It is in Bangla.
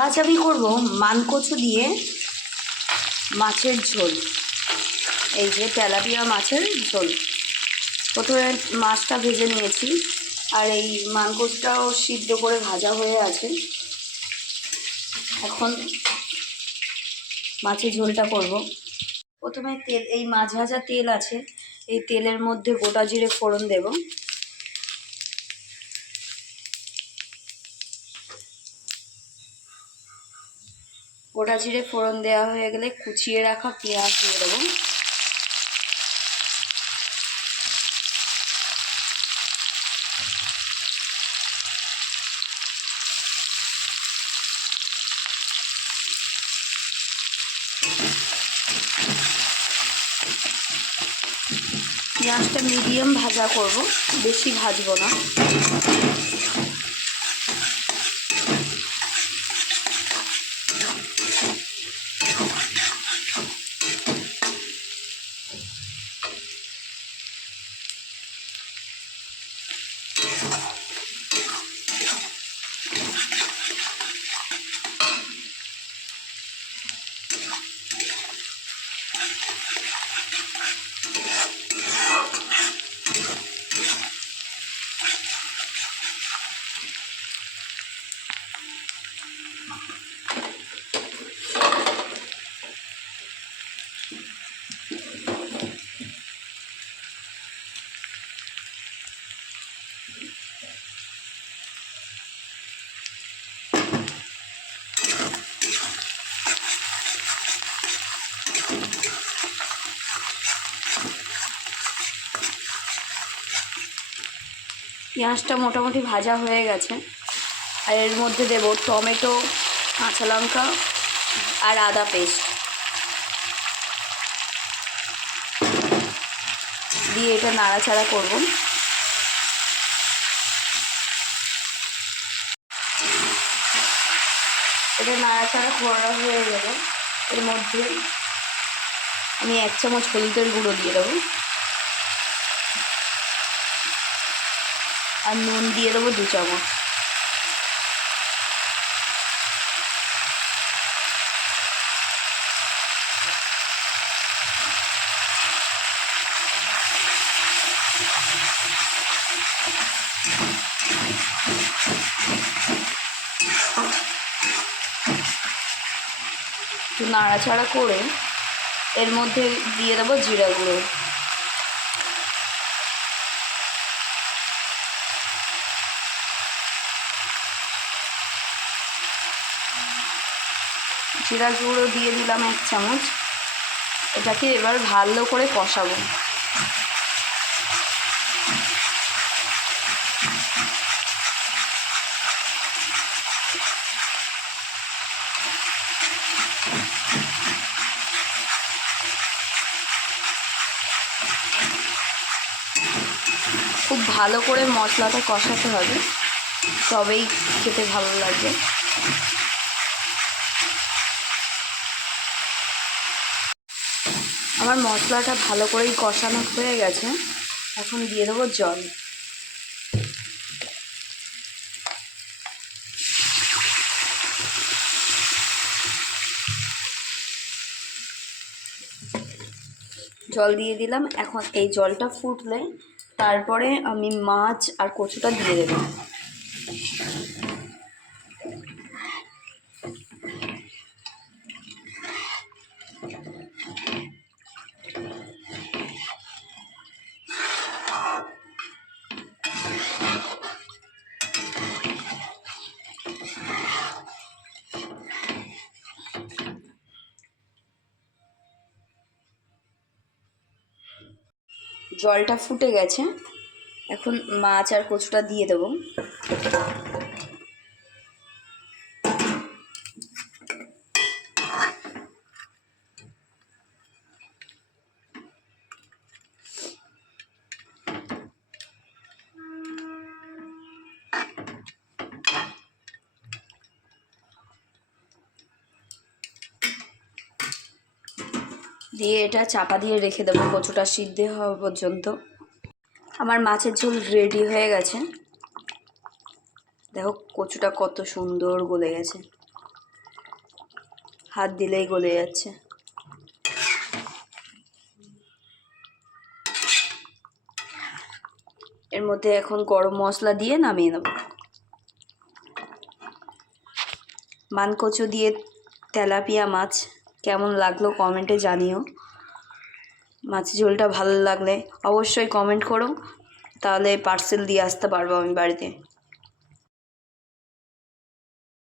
আজ আমি করব মানকচু দিয়ে মাছের ঝোল। এই যে তেলাপিয়া মাছের ঝোল। প্রথমে মাছটা ভেজে নিয়েছি, আর এই মানকচুটাও সিদ্ধ করে ভাজা হয়ে আছে। এখন মাছের ঝোলটা করব। প্রথমে তেল, এই মাছ ভাজা তেল আছে, এই তেলের মধ্যে গোটা জিরে ফোড়ন দেব। গোটা জিরে ফোড়ন দেওয়া হয়ে গেলে কুচিয়ে রাখা পেঁয়াজ দিয়ে দেবো। পেঁয়াজটা মিডিয়াম ভাজা করব, বেশি ভাজবো না। পেঁয়াজটা মোটামুটি ভাজা হয়ে গেছে, আর এর মধ্যে দেব টমেটো, কাঁচা লঙ্কা আর আদা পেস্ট দিয়ে এটা নাড়াচাড়া করব। এটা নাড়াচাড়া করা হয়ে গেলে এর মধ্যে আমি 1 চামচ হলুদের গুঁড়ো দিয়ে দেবো, আর নুন দিয়ে দেবো 2 চামচ। একটু নাড়াচাড়া করে এর মধ্যে দিয়ে দেবো জিরা গুঁড়ো। জিরা গুঁড়ো দিয়ে দিলাম 1 চামচ। এটাকে এবার ভালো করে কষাবো। খুব ভালো করে মশলাটা কষাতে হবে, তবেই খেতে ভালো লাগবে। আমার মশলাটা ভালো করেই কষানো হয়ে গেছে, এখন দিয়ে দেবো জল। জল দিয়ে দিলাম। এখন এই জলটা ফুটলে তারপরে আমি মাছ আর কচুটা দিয়ে দেবো। জলটা ফুটে গেছে, এখন মাছ আর কচুটা দিয়ে দেবো। দিয়ে এটা চাপা দিয়ে রেখে দেবো কচুটা সিদ্ধ হওয়া পর্যন্ত। আমার মাছের ঝোল রেডি হয়ে গেছে। দেখো কচুটা কত সুন্দর গলে গেছে। হাত দিলেই গলে যাচ্ছে। এর মধ্যে এখন গরম মশলা দিয়ে নামিয়ে নেব। মানকচু দিয়ে তেলাপিয়া মাছ কেমন লাগলো কমেন্টে জানিও। মাছের ঝোলটা ভালো লাগলে অবশ্যই কমেন্ট করো, তাহলে পার্সেল দিয়ে আসতে পারবো আমি বাড়িতে।